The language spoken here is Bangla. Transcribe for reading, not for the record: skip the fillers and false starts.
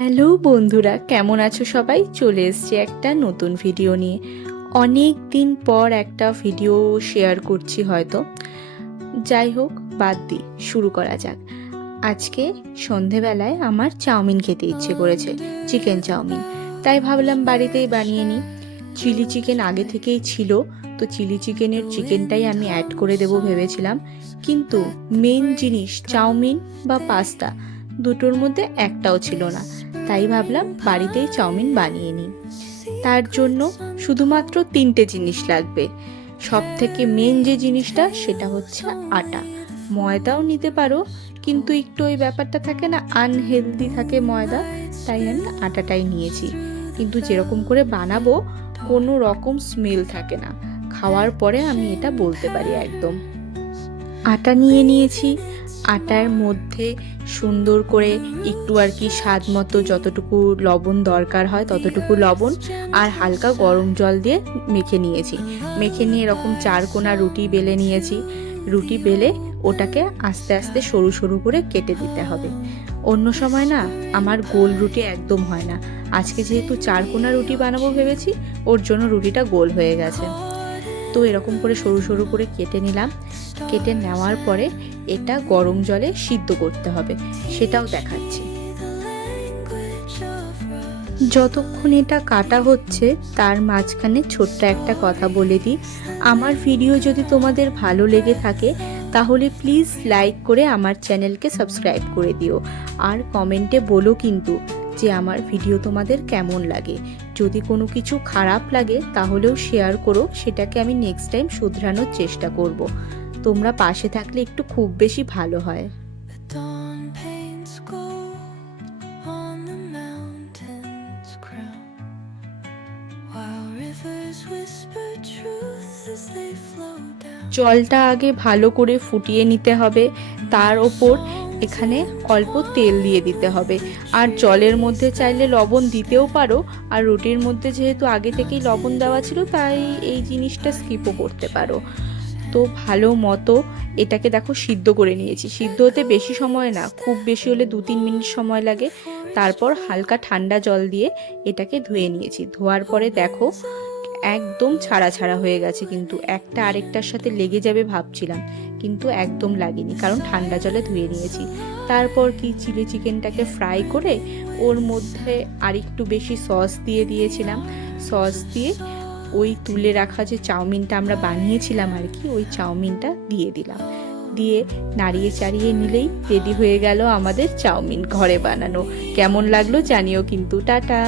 হ্যালো বন্ধুরা, কেমন আছো সবাই? চলে এসছি একটা নতুন ভিডিও নিয়ে। অনেক দিন পর একটা ভিডিও শেয়ার করছি হয়তো। যাই হোক, বাদ দিই, শুরু করা যাক। আজকে সন্ধেবেলায় আমার চাউমিন খেতে ইচ্ছে করেছে, চিকেন চাউমিন। তাই ভাবলাম বাড়িতেই বানিয়ে নিই। চিলি চিকেন আগে থেকেই ছিল, তো চিলি চিকেনের চিকেনটাই আমি অ্যাড করে দেবো ভেবেছিলাম। কিন্তু মেন জিনিস চাউমিন বা পাস্তা দুটোর মধ্যে একটাও ছিল না। তাই ভাবলাম বাড়িতেই চাউমিন বানিয়ে নিই। তার জন্য শুধুমাত্র 3টে জিনিস লাগবে। সব থেকে মেন যে জিনিসটা সেটা হচ্ছে আটা। ময়দাও নিতে পারো, কিন্তু একটু ওই ব্যাপারটা থাকে না, আনহেলদি থাকে ময়দা, তাই আমি আটাটাই নিয়েছি। কিন্তু যেরকম করে বানাবো কোনো রকম স্মেল থাকে না, খাওয়ার পরে আমি এটা বলতে পারি একদম। আটা নিয়ে নিয়েছি, আটার মধ্যে সুন্দর করে একটু আর কি স্বাদ মতো যতটুকু লবণ দরকার হয় ততটুকু লবণ আর হালকা গরম জল দিয়ে মেখে নিয়েছি। মেখে নিয়ে এরকম 4 কোনা রুটি বেলে নিয়েছি। রুটি বেলে ওটাকে আস্তে আস্তে সরু সরু করে কেটে দিতে হবে। অন্য সময় না আমার গোল রুটি একদম হয় না, আজকে যেহেতু 4 কোনা রুটি বানাবো ভেবেছি, ওর জন্য রুটিটা গোল হয়ে গেছে। তো এরকম করে সরু সরু করে কেটে নিলাম। কেটে নেওয়ার পরে এটা গরম জলে সিদ্ধ করতে হবে, সেটাও দেখাচ্ছি। যতক্ষণ এটা কাটা হচ্ছে তার মাঝখানে ছোট্ট একটা কথা বলে দিই, আমার ভিডিও যদি তোমাদের ভালো লেগে থাকে তাহলে প্লিজ লাইক করে আমার চ্যানেলকে সাবস্ক্রাইব করে দিও। আর কমেন্টে বলো কিন্তু যে আমার ভিডিও তোমাদের কেমন লাগে। যদি কোনো কিছু খারাপ লাগে তাহলেও শেয়ার করো, সেটাকে আমি নেক্সট টাইম শুধরানোর চেষ্টা করব। তোমরা পাশে থাকলে একটু খুব বেশি ভালো হয়। জলটা আগে ভালো করে ফুটিয়ে নিতে হবে, তার ওপর এখানে অল্প তেল দিয়ে দিতে হবে। আর জলের মধ্যে চাইলে লবণ দিতেও পারো, আর রুটির মধ্যে যেহেতু আগে থেকেই লবণ দেওয়া ছিল তাই এই জিনিসটা স্কিপও করতে পারো। তো ভালো মতো এটাকে দেখো সিদ্ধ করে নিয়েছি। সিদ্ধ হতে বেশি সময় না, খুব বেশি হলে 2-3 মিনিট সময় লাগে। তারপর হালকা ঠান্ডা জল দিয়ে এটাকে ধুয়ে নিয়েছি। ধোয়ার পরে দেখো একদম ছাড়া ছাড়া হয়ে গেছে, কিন্তু একটা আরেকটার সাথে লেগে যাবে ভাবছিলাম, কিন্তু একদম লাগেনি, কারণ ঠান্ডা জলে ধুয়ে নিয়েছি। তারপর কি চিলি চিকেনটাকে ফ্রাই করে ওর মধ্যে আরেকটু বেশি সস দিয়ে দিয়েছিলাম। সস দিয়ে ওই তুলে রাখা যে চাউমিনটা আমরা বানিয়েছিলাম আর কি, ওই চাউমিনটা দিয়ে দিলাম। দিয়ে নাড়িয়ে চাড়িয়ে নিলেই রেডি হয়ে গেল আমাদের চাউমিন ঘরে বানানো। কেমন লাগলো জানিও কিন্তু। টাটা।